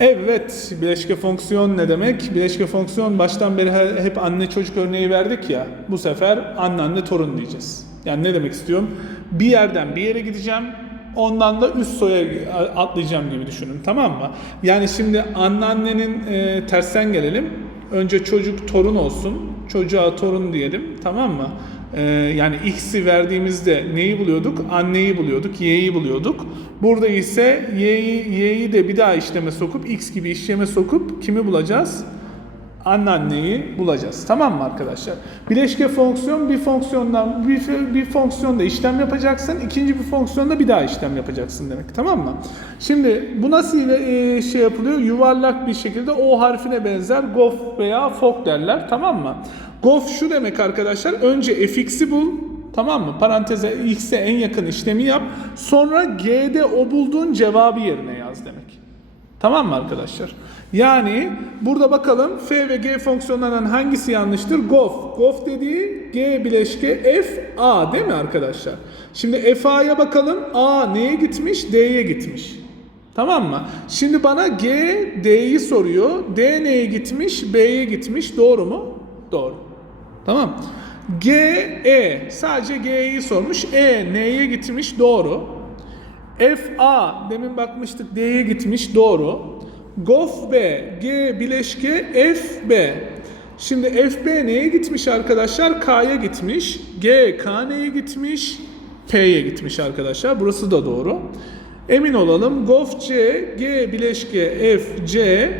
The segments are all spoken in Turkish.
Evet, bileşke fonksiyon ne demek? Bileşke fonksiyon baştan beri he- hep anne çocuk örneği verdik ya. Bu sefer anne anne torun diyeceğiz. Yani ne demek istiyorum? Bir yerden bir yere gideceğim. Ondan da üst soya atlayacağım gibi düşünün. Tamam mı? Yani şimdi anneannenin e, tersten gelelim. Önce çocuk torun olsun. Çocuğa torun diyelim. Tamam mı? Ee, yani x'i verdiğimizde neyi buluyorduk? Anneyi buluyorduk, y'yi buluyorduk. Burada ise y'yi, y'yi de bir daha işleme sokup x gibi işleme sokup kimi bulacağız? Anneanneyi bulacağız. Tamam mı arkadaşlar? Bileşke fonksiyon bir fonksiyondan bir, bir fonksiyonda işlem yapacaksın. ikinci bir fonksiyonda bir daha işlem yapacaksın demek. Tamam mı? Şimdi bu nasıl e, şey yapılıyor? Yuvarlak bir şekilde o harfine benzer gof veya fok derler. Tamam mı? Gof şu demek arkadaşlar. Önce fx'i bul. Tamam mı? Paranteze x'e en yakın işlemi yap. Sonra g'de o bulduğun cevabı yerine yaz demek. Tamam mı arkadaşlar? Yani burada bakalım f ve g fonksiyonlarından hangisi yanlıştır? Gof. Gof dediği g bileşke f a değil mi arkadaşlar? Şimdi f a'ya bakalım. a neye gitmiş? d'ye gitmiş. Tamam mı? Şimdi bana g d'yi soruyor. d neye gitmiş? b'ye gitmiş. Doğru mu? Doğru. Tamam. G, E. Sadece G'yi sormuş. E neye gitmiş? Doğru. F, A. Demin bakmıştık D'ye gitmiş. Doğru. Gof B. G bileşke F, B. Şimdi F, B neye gitmiş arkadaşlar? K'ya gitmiş. G, K neye gitmiş? P'ye gitmiş arkadaşlar. Burası da doğru. Emin olalım. Gof C, G bileşke F, C.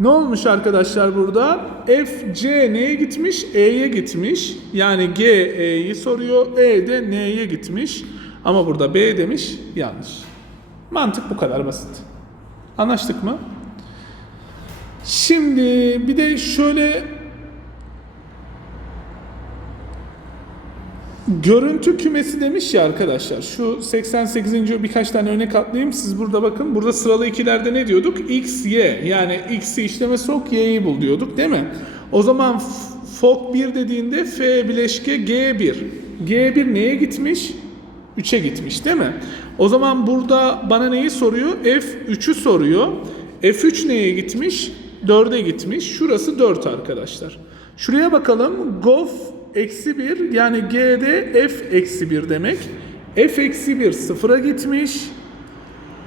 Ne olmuş arkadaşlar burada? F, C neye gitmiş? E'ye gitmiş. Yani G, E'yi soruyor. E de N'ye gitmiş. Ama burada B demiş. Yanlış. Mantık bu kadar basit. Anlaştık mı? Şimdi bir de şöyle Görüntü kümesi demiş ya arkadaşlar. Şu 88. birkaç tane örnek atlayayım. Siz burada bakın. Burada sıralı ikilerde ne diyorduk? X, Y. Yani X'i işleme sok, Y'yi bul diyorduk değil mi? O zaman fok 1 dediğinde F bileşke G1. G1 neye gitmiş? 3'e gitmiş değil mi? O zaman burada bana neyi soruyor? F3'ü soruyor. F3 neye gitmiş? 4'e gitmiş. Şurası 4 arkadaşlar. Şuraya bakalım. Gof eksi 1 yani G'de F eksi 1 demek. F eksi 1 sıfıra gitmiş.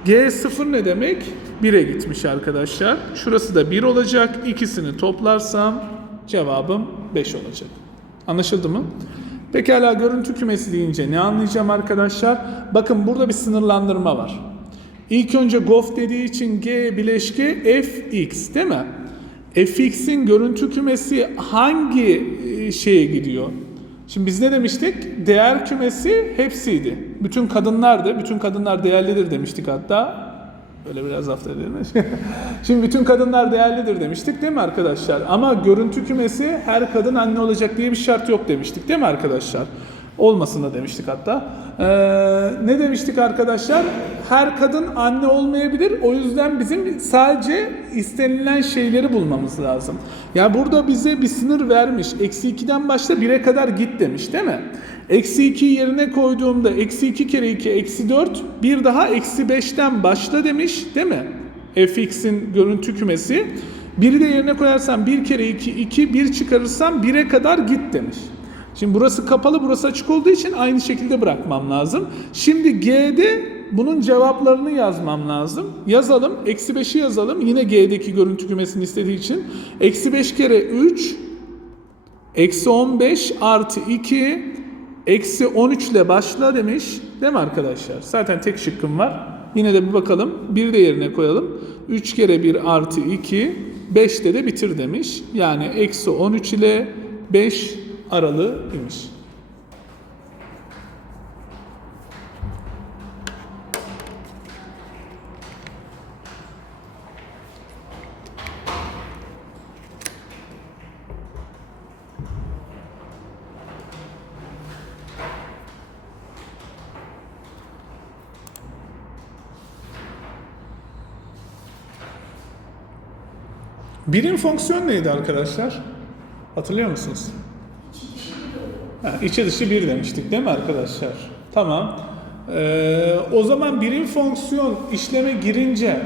G sıfır ne demek? 1'e gitmiş arkadaşlar. Şurası da 1 olacak. İkisini toplarsam cevabım 5 olacak. Anlaşıldı mı? Pekala görüntü kümesi deyince ne anlayacağım arkadaşlar? Bakın burada bir sınırlandırma var. İlk önce gof dediği için G bileşke fx değil mi? Fx'in görüntü kümesi hangi e, şeye gidiyor? Şimdi biz ne demiştik? Değer kümesi hepsiydi. Bütün kadınlardı. Bütün kadınlar değerlidir demiştik hatta. Böyle biraz hafta değil mi? Şimdi bütün kadınlar değerlidir demiştik değil mi arkadaşlar? Ama görüntü kümesi her kadın anne olacak diye bir şart yok demiştik değil mi arkadaşlar? Olmasın da demiştik hatta. Ee, ne demiştik arkadaşlar? Her kadın anne olmayabilir. O yüzden bizim sadece istenilen şeyleri bulmamız lazım. Ya burada bize bir sınır vermiş. Eksi 2'den başla 1'e kadar git demiş değil mi? Eksi 2'yi yerine koyduğumda eksi 2 kere 2 eksi 4 bir daha eksi 5'ten başla demiş değil mi? fx'in görüntü kümesi. Biri de yerine koyarsam 1 kere 2 2 1 çıkarırsam 1'e kadar git demiş. Şimdi burası kapalı burası açık olduğu için aynı şekilde bırakmam lazım. Şimdi G'de bunun cevaplarını yazmam lazım. Yazalım. Eksi 5'i yazalım. Yine G'deki görüntü kümesini istediği için. Eksi 5 kere 3 Eksi 15 artı 2 eksi 13 ile başla demiş. Değil mi arkadaşlar? Zaten tek şıkkım var. Yine de bir bakalım. Bir de yerine koyalım. 3 kere 1 artı 2 5'te de bitir demiş. Yani eksi 13 ile 5 aralığı demiş. Birim fonksiyon neydi arkadaşlar? Hatırlıyor musunuz? İçi dışı bir demiştik değil mi arkadaşlar? Tamam. Ee, o zaman birim fonksiyon işleme girince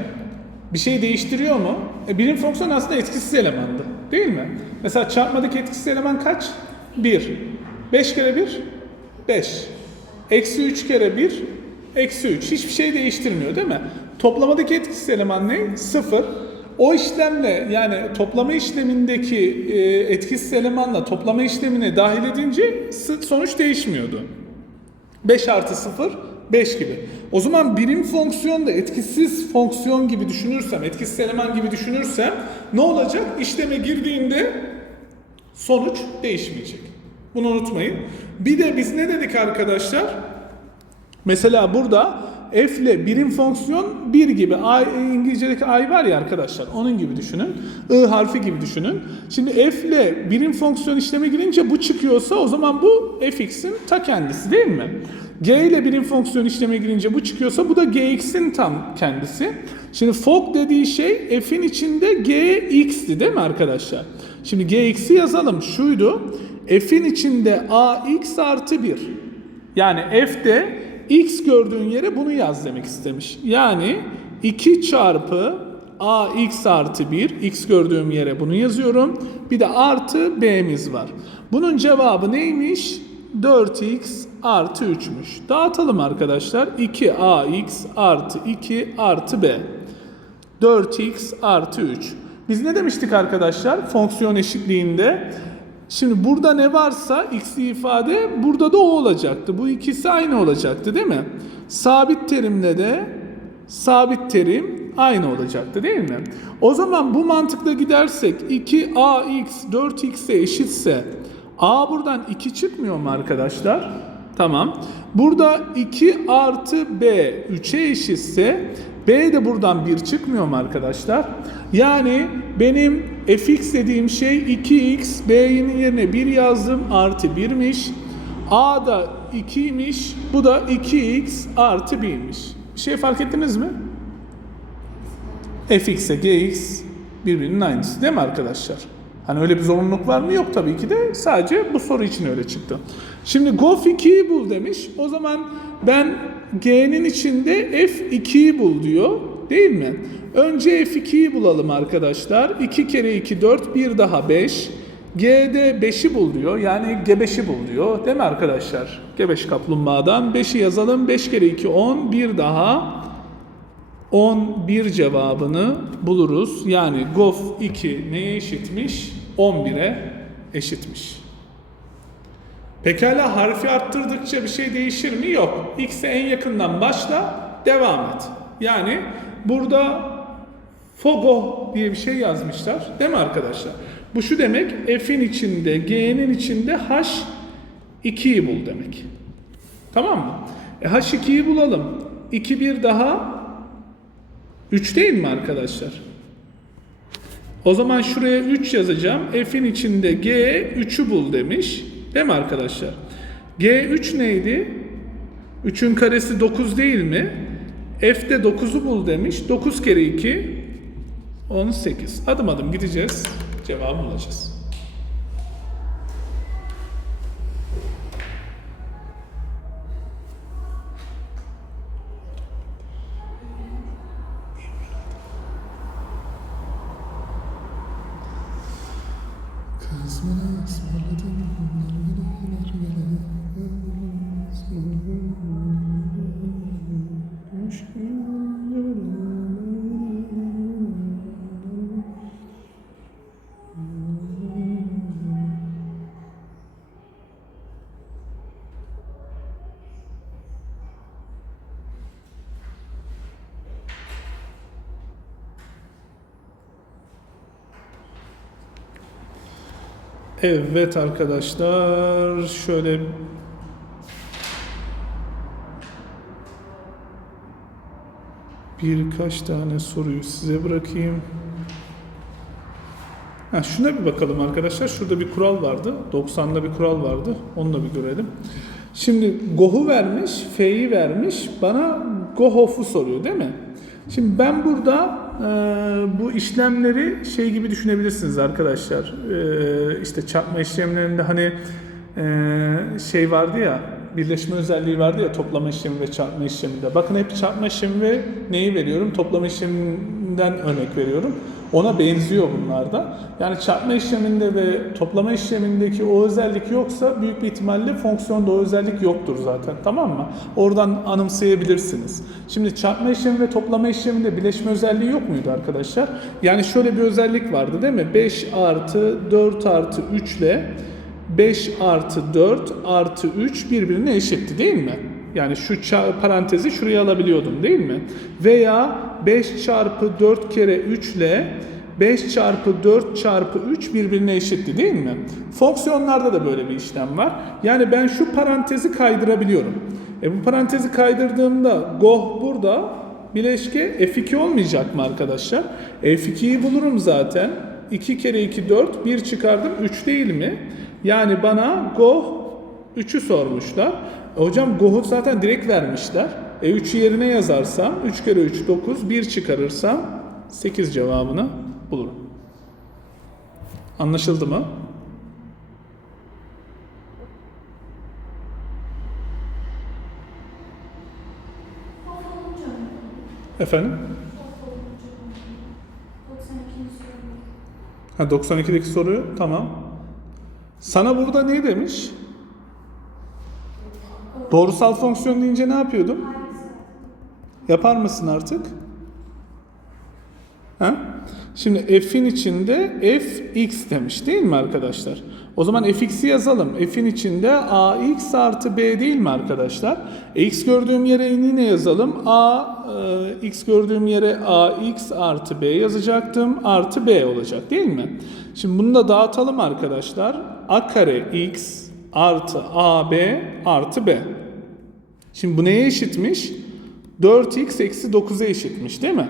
bir şey değiştiriyor mu? E, birim fonksiyon aslında etkisiz elemandı. Değil mi? Mesela çarpmadaki etkisiz eleman kaç? 1. 5 kere 1? 5. Eksi 3 kere 1? Eksi 3. Hiçbir şey değiştirmiyor değil mi? Toplamadaki etkisiz eleman ne? 0. O işlemle yani toplama işlemindeki e, etkisiz elemanla toplama işlemine dahil edince sonuç değişmiyordu. 5 artı 0 5 gibi. O zaman birim fonksiyon da etkisiz fonksiyon gibi düşünürsem, etkisiz eleman gibi düşünürsem ne olacak? İşleme girdiğinde sonuç değişmeyecek. Bunu unutmayın. Bir de biz ne dedik arkadaşlar? Mesela burada f ile birim fonksiyon 1 gibi. I, İngilizce'deki I var ya arkadaşlar. Onun gibi düşünün. I harfi gibi düşünün. Şimdi f ile birim fonksiyon işleme girince bu çıkıyorsa o zaman bu fx'in ta kendisi değil mi? G ile birim fonksiyon işleme girince bu çıkıyorsa bu da gx'in tam kendisi. Şimdi fog dediği şey f'in içinde gx'ti değil mi arkadaşlar? Şimdi gx'i yazalım. Şuydu. F'in içinde ax artı 1. Yani f'de x gördüğün yere bunu yaz demek istemiş. Yani 2 çarpı ax artı 1 x gördüğüm yere bunu yazıyorum. Bir de artı b'miz var. Bunun cevabı neymiş? 4x artı 3'müş. Dağıtalım arkadaşlar. 2ax artı 2 artı b. 4x artı 3. Biz ne demiştik arkadaşlar fonksiyon eşitliğinde? Şimdi burada ne varsa x ifade burada da o olacaktı. Bu ikisi aynı olacaktı değil mi? Sabit terimle de sabit terim aynı olacaktı değil mi? O zaman bu mantıkla gidersek 2ax 4x'e eşitse a buradan 2 çıkmıyor mu arkadaşlar? Tamam. Burada 2 artı b 3'e eşitse b de buradan 1 çıkmıyor mu arkadaşlar? Yani benim fx dediğim şey 2x, b'nin yerine 1 yazdım artı 1'miş. a da 2'ymiş, bu da 2x artı 1'miş. Bir şey fark ettiniz mi? fx ile gx birbirinin aynısı değil mi arkadaşlar? Hani öyle bir zorunluluk var mı? Yok tabii ki de sadece bu soru için öyle çıktı. Şimdi gof 2'yi bul demiş. O zaman ben g'nin içinde f2'yi bul diyor. Değil mi? Önce f2'yi bulalım arkadaşlar. 2 kere 2 4 bir daha 5. G'de 5'i bul diyor. Yani G5'i bul diyor. Değil mi arkadaşlar? G5 kaplumbağadan 5'i yazalım. 5 kere 2 10. Bir daha 11 cevabını buluruz. Yani GOF 2 neye eşitmiş? 11'e eşitmiş. Pekala harfi arttırdıkça bir şey değişir mi? Yok. X'e en yakından başla, devam et. Yani burada FOGO diye bir şey yazmışlar. Değil mi arkadaşlar? Bu şu demek, F'in içinde, G'nin içinde H2'yi bul demek. Tamam mı? E, H2'yi bulalım. 2 bir daha 3 değil mi arkadaşlar? O zaman şuraya 3 yazacağım. F'in içinde G 3'ü bul demiş. Değil mi arkadaşlar? G3 neydi? 3'ün karesi 9 değil mi? F'de 9'u bul demiş. 9 kere 2 18. Adım adım gideceğiz. Cevabı bulacağız. Thank you. Evet arkadaşlar şöyle birkaç tane soruyu size bırakayım. Ha, şuna bir bakalım arkadaşlar. Şurada bir kural vardı. 90'da bir kural vardı. Onu da bir görelim. Şimdi go'hu vermiş, fe'yi vermiş. Bana gohof'u soruyor değil mi? Şimdi ben burada e, bu işlemleri şey gibi düşünebilirsiniz arkadaşlar. E, işte çarpma işlemlerinde hani e, şey vardı ya birleşme özelliği vardı ya toplama işlemi ve çarpma işleminde. Bakın hep çarpma işlemi ve neyi veriyorum? Toplama fonksiyoninden örnek veriyorum. Ona benziyor bunlar da. Yani çarpma işleminde ve toplama işlemindeki o özellik yoksa büyük bir ihtimalle fonksiyonda o özellik yoktur zaten. Tamam mı? Oradan anımsayabilirsiniz. Şimdi çarpma işlemi ve toplama işleminde bileşme özelliği yok muydu arkadaşlar? Yani şöyle bir özellik vardı değil mi? 5 artı 4 artı 3 ile 5 artı 4 artı 3 birbirine eşitti değil mi? Yani şu parantezi şuraya alabiliyordum değil mi? Veya 5 çarpı 4 kere 3 ile 5 çarpı 4 çarpı 3 birbirine eşitti değil mi? Fonksiyonlarda da böyle bir işlem var. Yani ben şu parantezi kaydırabiliyorum. E bu parantezi kaydırdığımda goh burada bileşke F2 olmayacak mı arkadaşlar? F2'yi bulurum zaten. 2 kere 2 4, 1 çıkardım 3 değil mi? Yani bana goh 3'ü sormuşlar. Hocam goh'u zaten direkt vermişler. E 3'ü yerine yazarsam 3 kere 3 9, 1 çıkarırsam 8 cevabını bulurum. Anlaşıldı mı? Efendim? 92. soru. Ha 92'deki soru tamam. Sana burada ne demiş? Doğrusal fonksiyon deyince ne yapıyordum? Yapar mısın artık? Ha? Şimdi f'in içinde fx demiş değil mi arkadaşlar? O zaman fx'i yazalım. F'in içinde ax artı b değil mi arkadaşlar? E, x gördüğüm yere yine yazalım. a e, x gördüğüm yere ax artı b yazacaktım. Artı b olacak değil mi? Şimdi bunu da dağıtalım arkadaşlar. a kare x artı ab artı b. Şimdi bu neye eşitmiş? 4x eksi 9'a eşitmiş değil mi?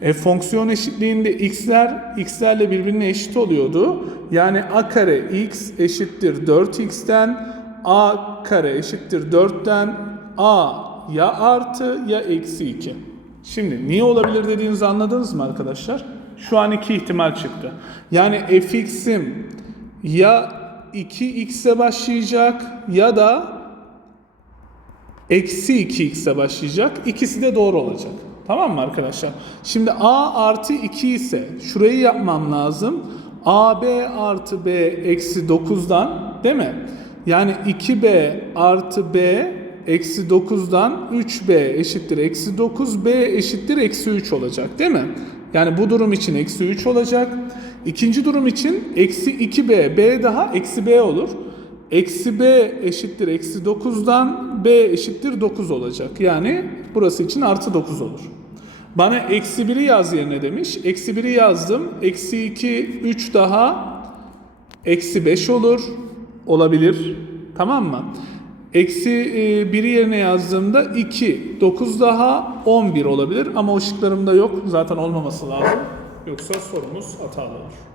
E, fonksiyon eşitliğinde x'ler x'lerle birbirine eşit oluyordu. Yani a kare x eşittir 4x'ten a kare eşittir 4'ten a ya artı ya eksi 2. Şimdi niye olabilir dediğinizi anladınız mı arkadaşlar? Şu an iki ihtimal çıktı. Yani fx'im ya 2x'e başlayacak ya da eksi 2x'e başlayacak. İkisi de doğru olacak. Tamam mı arkadaşlar? Şimdi a artı 2 ise şurayı yapmam lazım. ab artı b eksi 9'dan değil mi? Yani 2b artı b eksi 9'dan 3b eşittir eksi 9 b eşittir eksi 3 olacak değil mi? Yani bu durum için eksi 3 olacak. İkinci durum için eksi 2b b daha eksi b olur. Eksi b eşittir eksi 9'dan b eşittir 9 olacak. Yani burası için artı 9 olur. Bana eksi 1'i yaz yerine demiş. Eksi 1'i yazdım. Eksi 2, 3 daha eksi 5 olur. Olabilir. Tamam mı? Eksi 1'i yerine yazdığımda 2, 9 daha 11 olabilir. Ama o şıklarımda yok. Zaten olmaması lazım. Yoksa sorumuz hatalı olur.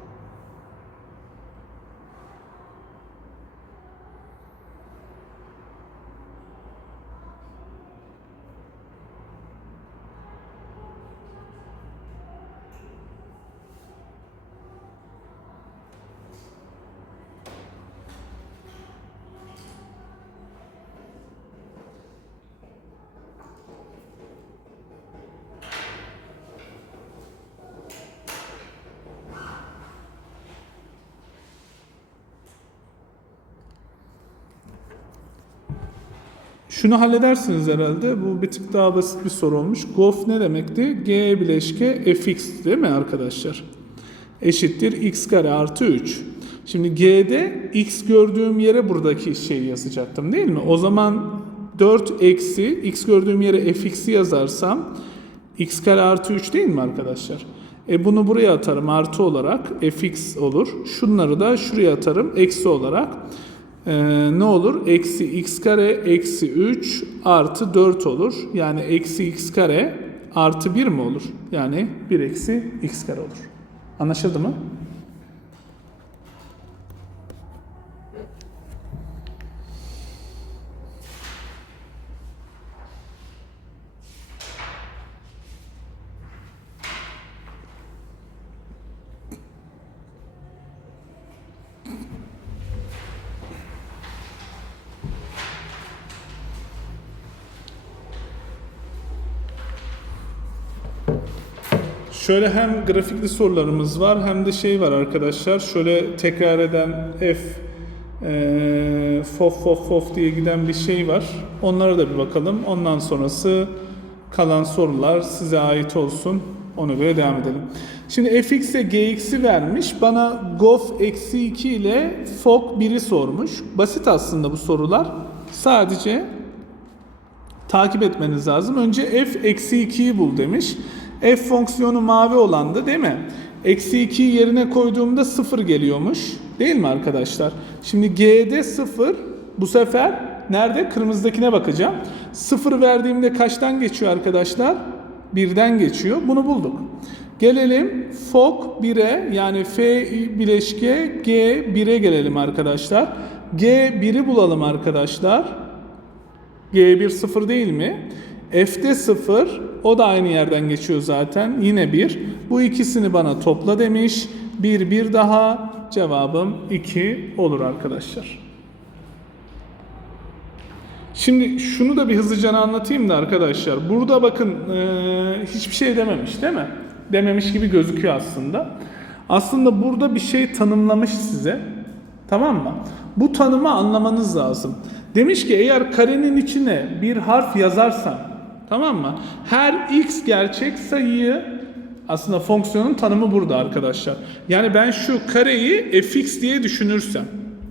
Şunu halledersiniz herhalde. Bu bir tık daha basit bir soru olmuş. Gof ne demekti? G bileşke fx değil mi arkadaşlar? Eşittir x kare artı 3. Şimdi g'de x gördüğüm yere buradaki şeyi yazacaktım değil mi? O zaman 4 eksi x gördüğüm yere fx'i yazarsam x kare artı 3 değil mi arkadaşlar? E bunu buraya atarım artı olarak fx olur. Şunları da şuraya atarım eksi olarak. Ee, ne olur? Eksi x kare eksi 3 artı 4 olur. Yani eksi x kare artı 1 mi olur? Yani 1 eksi x kare olur. Anlaşıldı mı? Şöyle hem grafikli sorularımız var hem de şey var arkadaşlar. Şöyle tekrar eden F e, fof fof fof diye giden bir şey var. Onlara da bir bakalım. Ondan sonrası kalan sorular size ait olsun. Ona göre devam edelim. Şimdi fx'e gx'i vermiş. Bana gof eksi 2 ile fok 1'i sormuş. Basit aslında bu sorular. Sadece takip etmeniz lazım. Önce f eksi 2'yi bul demiş. F fonksiyonu mavi olandı değil mi? Eksi 2'yi yerine koyduğumda 0 geliyormuş. Değil mi arkadaşlar? Şimdi g'de 0 bu sefer nerede? Kırmızıdakine bakacağım. 0 verdiğimde kaçtan geçiyor arkadaşlar? 1'den geçiyor. Bunu bulduk. Gelelim fok 1'e yani f bileşke g 1'e gelelim arkadaşlar. g 1'i bulalım arkadaşlar. G1 0 değil mi? F'de 0. O da aynı yerden geçiyor zaten. Yine 1. Bu ikisini bana topla demiş. 1 1 daha. Cevabım 2 olur arkadaşlar. Şimdi şunu da bir hızlıca anlatayım da arkadaşlar. Burada bakın eee, hiçbir şey dememiş değil mi? Dememiş gibi gözüküyor aslında. Aslında burada bir şey tanımlamış size. Tamam mı? Bu tanımı anlamanız lazım. Demiş ki eğer karenin içine bir harf yazarsan tamam mı? Her x gerçek sayıyı aslında fonksiyonun tanımı burada arkadaşlar. Yani ben şu kareyi fx diye düşünürsem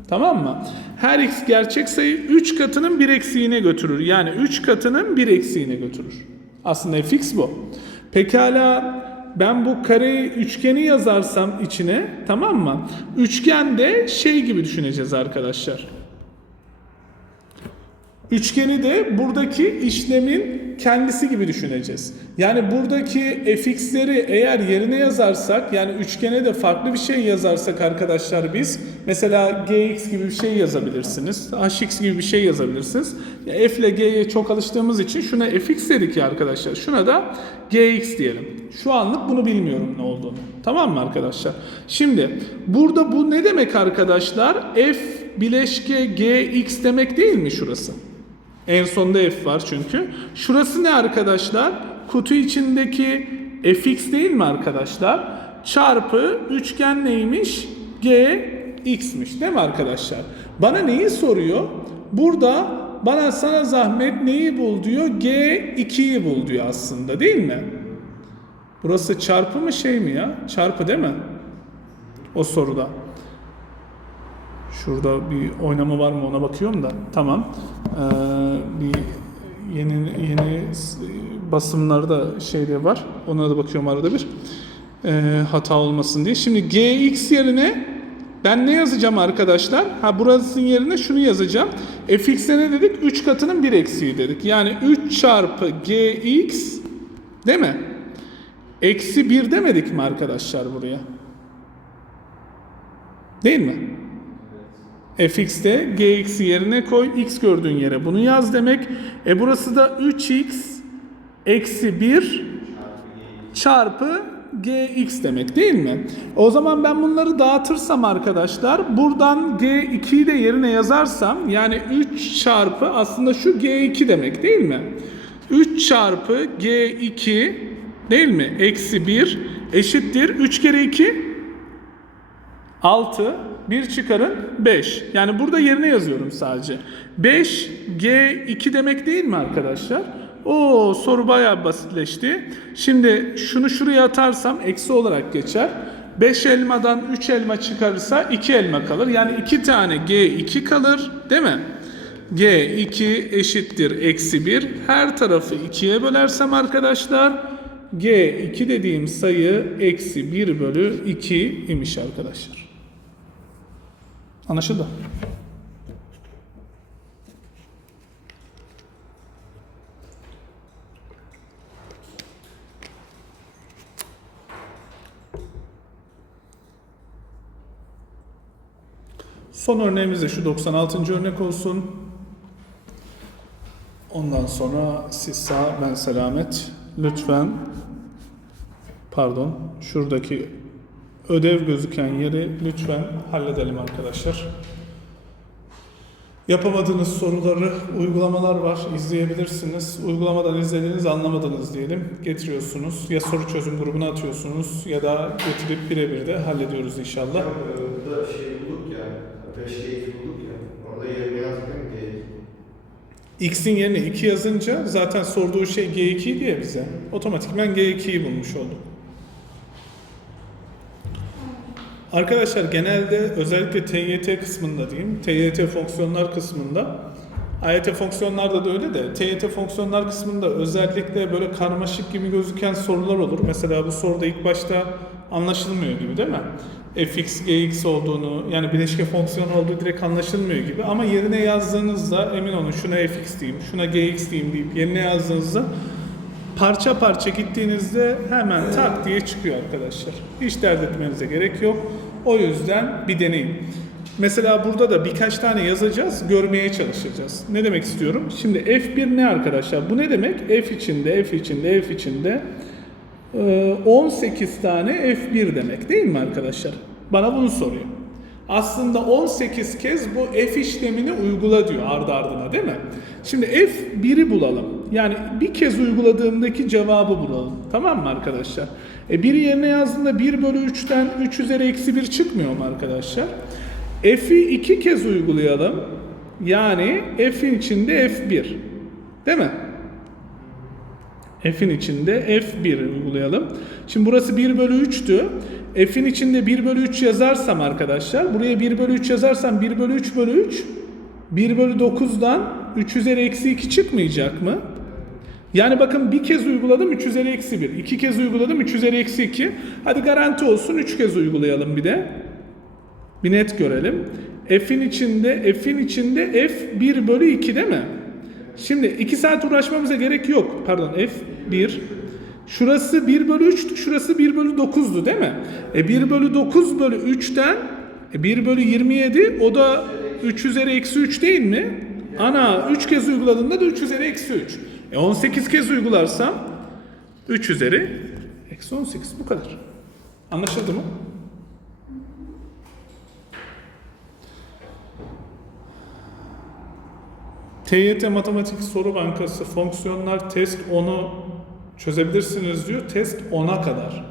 Tamam mı? Her x gerçek sayı 3 katının 1 eksiğine götürür. Yani 3 katının 1 eksiğine götürür. Aslında fx bu. Pekala ben bu kareyi üçgeni yazarsam içine tamam mı? Üçgen de şey gibi düşüneceğiz arkadaşlar. Üçgeni de buradaki işlemin kendisi gibi düşüneceğiz. Yani buradaki fx'leri eğer yerine yazarsak yani üçgene de farklı bir şey yazarsak arkadaşlar biz mesela gx gibi bir şey yazabilirsiniz. hx gibi bir şey yazabilirsiniz. Ya f ile g'ye çok alıştığımız için şuna fx dedik ya arkadaşlar. Şuna da gx diyelim. Şu anlık bunu bilmiyorum ne olduğunu. Tamam mı arkadaşlar? Şimdi burada bu ne demek arkadaşlar? f bileşke gx demek değil mi şurası? En sonda f var çünkü. Şurası ne arkadaşlar? Kutu içindeki fx değil mi arkadaşlar? Çarpı üçgen neymiş? g x'miş değil mi arkadaşlar? Bana neyi soruyor? Burada bana sana zahmet neyi bul diyor? g 2'yi bul diyor aslında değil mi? Burası çarpı mı şey mi ya? Çarpı değil mi? O soruda. Şurada bir oynama var mı ona bakıyorum da. Tamam. Ee, bir yeni yeni basımlarda şeyde var. Ona da bakıyorum arada bir. Ee, hata olmasın diye. Şimdi gx yerine ben ne yazacağım arkadaşlar? Ha burasının yerine şunu yazacağım. fx'e ne dedik? 3 katının 1 eksiği dedik. Yani 3 çarpı gx değil mi? Eksi 1 demedik mi arkadaşlar buraya? Değil mi? Fx'te gx'i yerine koy, x gördüğün yere bunu yaz demek. E burası da 3x eksi 1 çarpı gx demek değil mi? O zaman ben bunları dağıtırsam arkadaşlar buradan g2'yi de yerine yazarsam yani 3 çarpı aslında şu g2 demek değil mi? 3 çarpı g2 değil mi? Eksi 1 eşittir 3 kere 2 6 1 çıkarın 5. Yani burada yerine yazıyorum sadece. 5 G2 demek değil mi arkadaşlar? O soru bayağı basitleşti. Şimdi şunu şuraya atarsam eksi olarak geçer. 5 elmadan 3 elma çıkarırsa 2 elma kalır. Yani 2 tane G2 kalır değil mi? G2 eşittir eksi 1. Her tarafı 2'ye bölersem arkadaşlar G2 dediğim sayı eksi 1 bölü 2 imiş arkadaşlar. Anlaşıldı. Son örneğimiz de şu 96. örnek olsun. Ondan sonra siz sağ ben selamet. Lütfen pardon şuradaki ödev gözüken yeri lütfen halledelim arkadaşlar. Yapamadığınız soruları, uygulamalar var. izleyebilirsiniz. Uygulamadan izlediğiniz, anlamadınız diyelim. Getiriyorsunuz. Ya soru çözüm grubuna atıyorsunuz ya da getirip birebir de hallediyoruz inşallah. Hocam e, burada şey bulduk ya, 5G'yi bulduk ya, orada yerine yazdık değil? X'in yerine 2 yazınca zaten sorduğu şey G2 diye bize. Otomatikman G2'yi bulmuş olduk. Arkadaşlar genelde özellikle TYT kısmında diyeyim, TYT fonksiyonlar kısmında, AYT fonksiyonlarda da öyle de, TYT fonksiyonlar kısmında özellikle böyle karmaşık gibi gözüken sorular olur. Mesela bu soruda ilk başta anlaşılmıyor gibi değil mi? fx, gx olduğunu, yani bileşke fonksiyon olduğu direkt anlaşılmıyor gibi. Ama yerine yazdığınızda emin olun şuna fx diyeyim, şuna gx diyeyim deyip yerine yazdığınızda parça parça gittiğinizde hemen tak diye çıkıyor arkadaşlar. Hiç dert etmenize gerek yok. O yüzden bir deneyin. Mesela burada da birkaç tane yazacağız, görmeye çalışacağız. Ne demek istiyorum? Şimdi F1 ne arkadaşlar? Bu ne demek? F içinde, F içinde, F içinde e, 18 tane F1 demek değil mi arkadaşlar? Bana bunu soruyor. Aslında 18 kez bu F işlemini uygula diyor ardı ardına değil mi? Şimdi F1'i bulalım. Yani bir kez uyguladığımdaki cevabı bulalım. Tamam mı arkadaşlar? E 1 yerine yazdığında 1 bölü 3'ten 3 üzeri eksi 1 çıkmıyor mu arkadaşlar? F'i iki kez uygulayalım. Yani F'in içinde F1. Değil mi? F'in içinde F1 uygulayalım. Şimdi burası 1 bölü 3'tü. F'in içinde 1 bölü 3 yazarsam arkadaşlar, buraya 1 bölü 3 yazarsam 1 bölü 3 bölü 3, 1 bölü 9'dan 3 üzeri eksi 2 çıkmayacak mı? Yani bakın bir kez uyguladım 3 üzeri eksi 1. iki kez uyguladım 3 üzeri eksi 2. Hadi garanti olsun 3 kez uygulayalım bir de. Bir net görelim. F'in içinde, F'in içinde F 1 bölü 2 değil mi? Şimdi 2 saat uğraşmamıza gerek yok. Pardon F 1. Şurası 1 bölü 3'tü, şurası 1 bölü 9'du değil mi? E 1 bölü 9 bölü 3'ten e 1 bölü 27 o da 3 üzeri eksi 3 değil mi? Ana 3 kez uyguladığında da 3 üzeri eksi 3. E 18 kez uygularsam 3 üzeri eksi 18 bu kadar. Anlaşıldı mı? TYT Matematik Soru Bankası fonksiyonlar test 10'u çözebilirsiniz diyor. Test 10'a kadar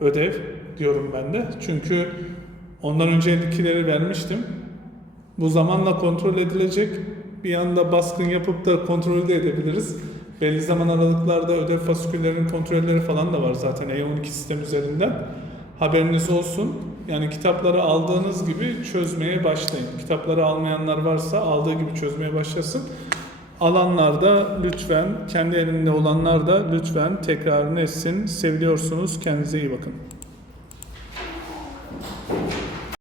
ödev diyorum ben de. Çünkü ondan öncekileri vermiştim. Bu zamanla kontrol edilecek. Bir anda baskın yapıp da kontrol de edebiliriz. Belli zaman aralıklarda ödev fasiküllerinin kontrolleri falan da var zaten E12 sistem üzerinden. Haberiniz olsun. Yani kitapları aldığınız gibi çözmeye başlayın. Kitapları almayanlar varsa aldığı gibi çözmeye başlasın. Alanlar da lütfen, kendi elinde olanlar da lütfen tekrarını etsin. Seviliyorsunuz. Kendinize iyi bakın.